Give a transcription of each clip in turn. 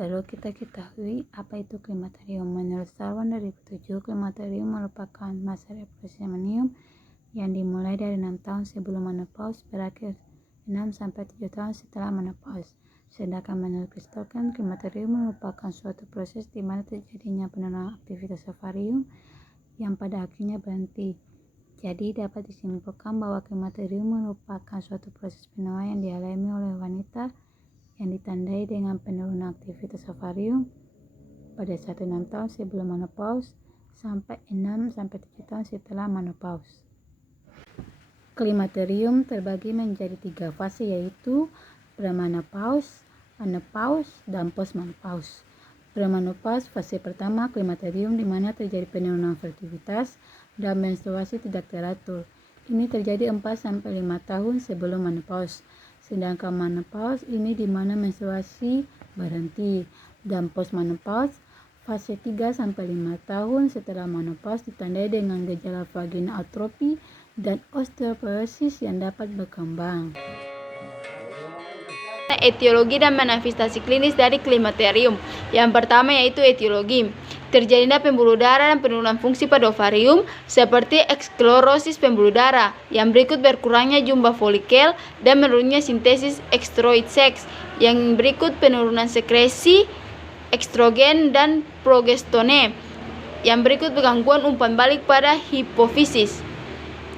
perlu kita ketahui apa itu klimakterium. Menurut Salwan 2007, klimakterium merupakan masa reproduksi femenium yang dimulai dari 6 tahun sebelum menopause berakhir 6-7 tahun setelah menopause. Sedangkan menurut Christogen, klimakterium merupakan suatu proses di mana terjadinya penurunan aktivitas ovarium yang pada akhirnya berhenti. Jadi dapat disimpulkan bahwa klimakterium merupakan suatu proses penuaan yang dialami oleh wanita yang ditandai dengan penurunan aktivitas ovarium pada 1-6 tahun sebelum menopause sampai 6-7 tahun setelah menopause. Klimakterium terbagi menjadi 3 fase, yaitu premenopause, menopause, dan postmenopause. Premenopause fase pertama klimakterium di mana terjadi penurunan fertilitas dan menstruasi tidak teratur. Ini terjadi 4-5 tahun sebelum menopause. Sedangkan menopause ini di mana menstruasi berhenti, dan postmenopause fase 3-5 tahun setelah menopause ditandai dengan gejala vagina atrofi dan osteoporosis yang dapat berkembang. Etiologi dan manifestasi klinis dari klimakterium. Yang pertama yaitu etiologi. Terjadinya pembuluh darah dan penurunan fungsi pada ovarium seperti eksklorosis pembuluh darah. Yang berikut berkurangnya jumlah folikel dan menurunnya sintesis estroid seks. Yang berikut penurunan sekresi estrogen dan progestone. Yang berikut gangguan umpan balik pada hipofisis.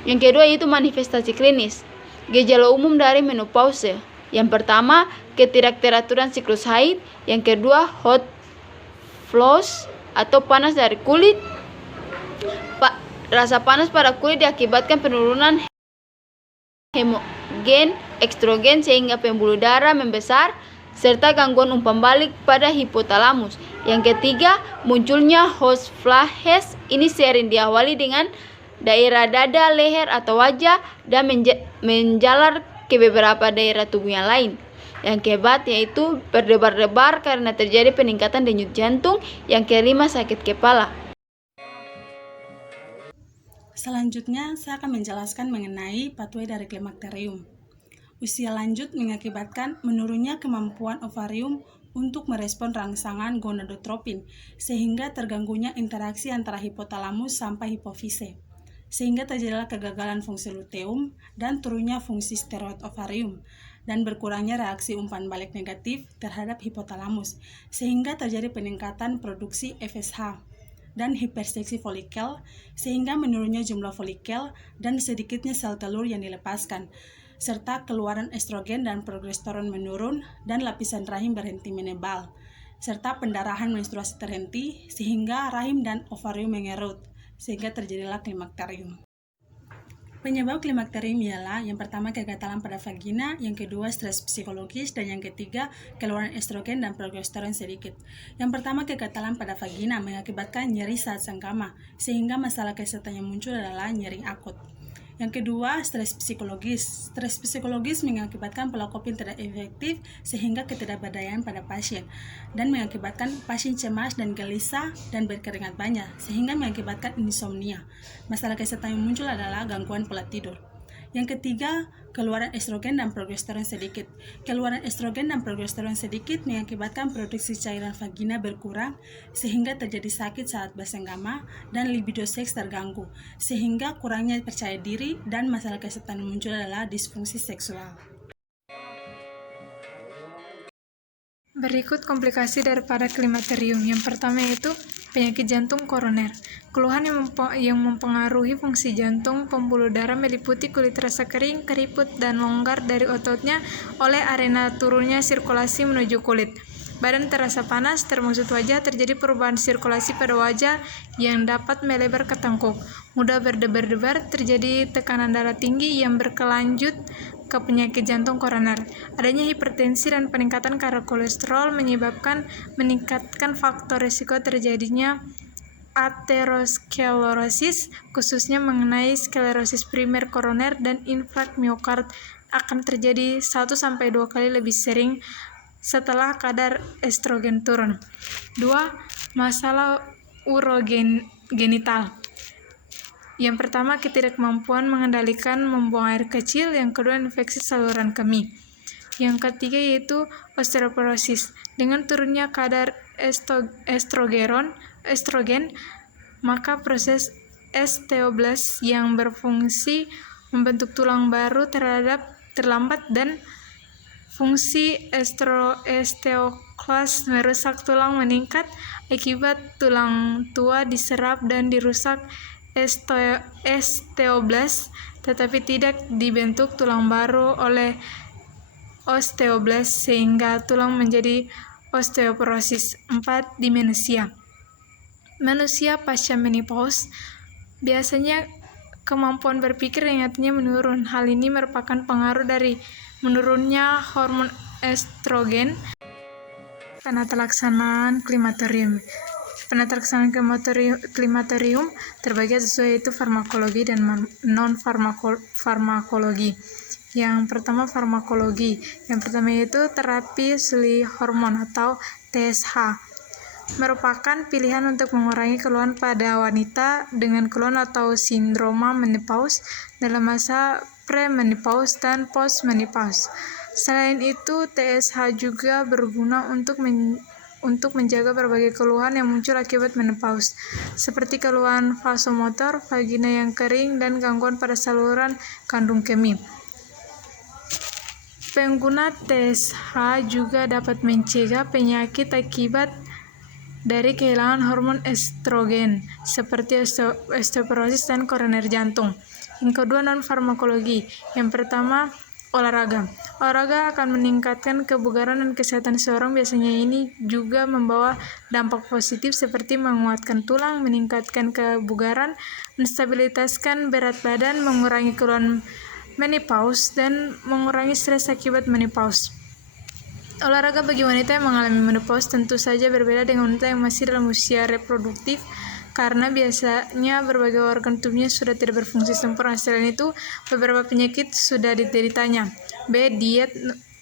Yang kedua yaitu manifestasi klinis. Gejala umum dari menopause. Yang pertama, ketidakteraturan siklus haid. Yang kedua, hot flush atau panas dari kulit. Rasa panas pada kulit diakibatkan penurunan hemogen, estrogen sehingga pembuluh darah membesar, serta gangguan umpan balik pada hipotalamus. Yang ketiga, munculnya hot flashes. Ini sering diawali dengan daerah dada, leher, atau wajah dan menjalar ke beberapa daerah tubuh yang lain. Yang keempat yaitu berdebar-debar karena terjadi peningkatan denyut jantung. Yang kelima, sakit kepala. Selanjutnya, saya akan menjelaskan mengenai pathway dari klimakterium. Usia lanjut mengakibatkan menurunnya kemampuan ovarium untuk merespon rangsangan gonadotropin, sehingga terganggunya interaksi antara hipotalamus sampai hipofise, sehingga terjadilah kegagalan fungsi luteum dan turunnya fungsi steroid ovarium, dan berkurangnya reaksi umpan balik negatif terhadap hipotalamus, sehingga terjadi peningkatan produksi FSH dan hiperseksi folikel, sehingga menurunnya jumlah folikel dan sedikitnya sel telur yang dilepaskan, serta keluaran estrogen dan progesteron menurun dan lapisan rahim berhenti menebal, serta pendarahan menstruasi terhenti sehingga rahim dan ovarium mengerut, sehingga terjadilah klimakterium. Penyebab klimakterium ialah yang pertama kegatalan pada vagina, yang kedua stres psikologis, dan yang ketiga keluaran estrogen dan progesteron sedikit. Yang pertama kegatalan pada vagina mengakibatkan nyeri saat senggama, sehingga masalah kesehatan yang muncul adalah nyeri akut. Yang kedua, stres psikologis. Stres psikologis mengakibatkan pelakopin tidak efektif sehingga ketidakberdayaan pada pasien, dan mengakibatkan pasien cemas dan gelisah dan berkeringat banyak, sehingga mengakibatkan insomnia. Masalah kesehatan yang muncul adalah gangguan pola tidur. Yang ketiga, keluaran estrogen dan progesteron sedikit. Keluaran estrogen dan progesteron sedikit mengakibatkan produksi cairan vagina berkurang sehingga terjadi sakit saat bersenggama dan libido seks terganggu, sehingga kurangnya percaya diri, dan masalah kesehatan yang muncul adalah disfungsi seksual. Berikut komplikasi daripada klimakterium. Yang pertama yaitu penyakit jantung koroner. Keluhan yang mempengaruhi fungsi jantung pembuluh darah meliputi kulit terasa kering, keriput, dan longgar dari ototnya oleh arena turunnya sirkulasi menuju kulit. Badan terasa panas, termusut wajah, terjadi perubahan sirkulasi pada wajah yang dapat melebar ke tengkuk. Mudah berdebar-debar, terjadi tekanan darah tinggi yang berkelanjut ke penyakit jantung koroner. Adanya hipertensi dan peningkatan kadar kolesterol meningkatkan faktor risiko terjadinya aterosklerosis, khususnya mengenai sklerosis primer koroner, dan infark miokard akan terjadi 1-2 kali lebih sering setelah kadar estrogen turun. 2. Masalah urogenital. Yang pertama, ketidakmampuan mengendalikan membuang air kecil. Yang kedua, infeksi saluran kemih. Yang ketiga yaitu osteoporosis. Dengan turunnya kadar estrogen, maka proses osteoblas yang berfungsi membentuk tulang baru terlambat dan fungsi osteoklas merusak tulang meningkat akibat tulang tua diserap dan dirusak osteoblas, tetapi tidak dibentuk tulang baru oleh osteoblas sehingga tulang menjadi osteoporosis. 4. Demensia. Manusia pasca menopause biasanya kemampuan berpikir dan ingatannya menurun. Hal ini merupakan pengaruh dari menurunnya hormon estrogen. Penatalaksanaan klimaterium. Penatalaksanaan klimaterium terbagi sesuai yaitu farmakologi dan non-farmakologi. Yang pertama farmakologi. Yang pertama yaitu terapi seli hormon atau TSH. Merupakan pilihan untuk mengurangi keluhan pada wanita dengan keluhan atau sindroma menopause dalam masa premenopause dan postmenopause. Selain itu, TSH juga berguna untuk menjaga berbagai keluhan yang muncul akibat menopause, seperti keluhan vasomotor, vagina yang kering, dan gangguan pada saluran kandung kemih. Pengguna TSH juga dapat mencegah penyakit akibat dari kehilangan hormon estrogen, seperti osteoporosis dan koroner jantung. Yang kedua, non-farmakologi. Yang pertama, olahraga. Olahraga akan meningkatkan kebugaran dan kesehatan seorang. Biasanya ini juga membawa dampak positif seperti menguatkan tulang, meningkatkan kebugaran, menstabilitaskan berat badan, mengurangi keluhan menopause, dan mengurangi stres akibat menopause. Olahraga bagi wanita yang mengalami menopause tentu saja berbeda dengan wanita yang masih dalam usia reproduktif, karena biasanya berbagai organ tubuhnya sudah tidak berfungsi sempurna. Selain itu, beberapa penyakit sudah dideritanya. B. Diet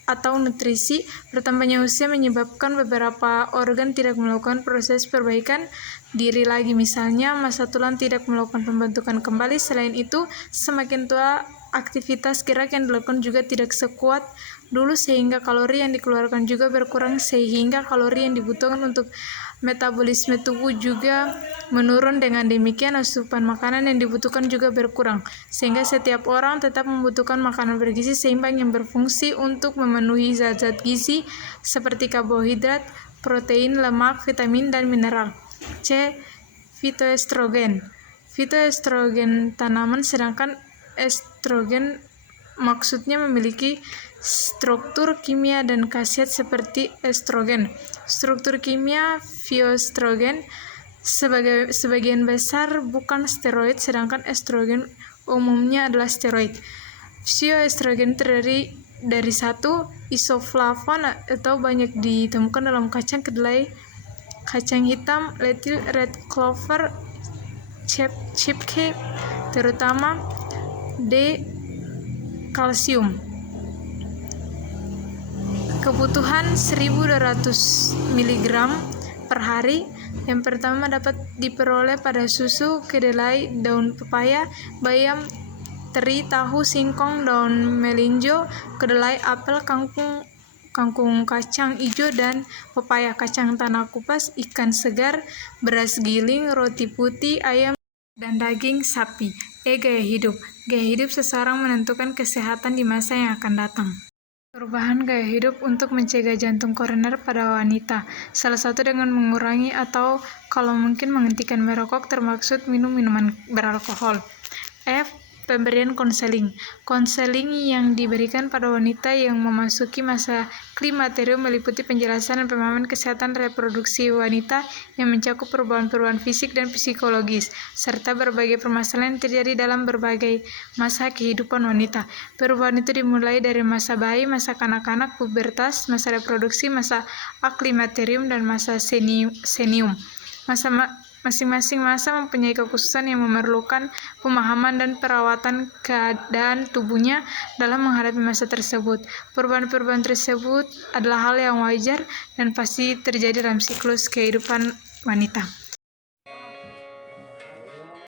atau nutrisi. Bertambahnya usia menyebabkan beberapa organ tidak melakukan proses perbaikan diri lagi. Misalnya, massa tulang tidak melakukan pembentukan kembali. Selain itu, semakin tua, aktivitas gerak yang dilakukan juga tidak sekuat dulu, sehingga kalori yang dikeluarkan juga berkurang, sehingga kalori yang dibutuhkan untuk metabolisme tubuh juga menurun. Dengan demikian, asupan makanan yang dibutuhkan juga berkurang, sehingga setiap orang tetap membutuhkan makanan bergizi seimbang yang berfungsi untuk memenuhi zat-zat gizi seperti karbohidrat, protein, lemak, vitamin, dan mineral. C. Fitoestrogen. Fitoestrogen tanaman, sedangkan estrogen maksudnya memiliki struktur kimia dan khasiat seperti estrogen. Struktur kimia fitoestrogen sebagian besar bukan steroid, sedangkan estrogen umumnya adalah steroid. Fitoestrogen terdiri dari 1. Isoflavon atau banyak ditemukan dalam kacang kedelai, kacang hitam, lentil, red clover, chickpea, terutama. D. Kalsium. Kebutuhan 1.200 mg per hari. Yang pertama dapat diperoleh pada susu, kedelai, daun pepaya, bayam, teri, tahu, singkong, daun melinjo, kedelai, apel, kangkung kacang hijau dan pepaya, kacang tanah kupas, ikan segar, beras giling, roti putih, ayam, dan daging sapi. Gaya hidup. Gaya hidup seseorang menentukan kesehatan di masa yang akan datang. Perubahan gaya hidup untuk mencegah jantung koroner pada wanita. Salah satu dengan mengurangi atau kalau mungkin menghentikan merokok, termaksud minum minuman beralkohol. F. Pemberian konseling. Konseling yang diberikan pada wanita yang memasuki masa klimakterium meliputi penjelasan dan pemahaman kesehatan reproduksi wanita yang mencakup perubahan-perubahan fisik dan psikologis, serta berbagai permasalahan yang terjadi dalam berbagai masa kehidupan wanita. Perubahan itu dimulai dari masa bayi, masa kanak-kanak, pubertas, masa reproduksi, masa aklimaterium, dan masa senium. Masing-masing masa mempunyai kekhususan yang memerlukan pemahaman dan perawatan keadaan tubuhnya dalam menghadapi masa tersebut. Perubahan-perubahan tersebut adalah hal yang wajar dan pasti terjadi dalam siklus kehidupan wanita.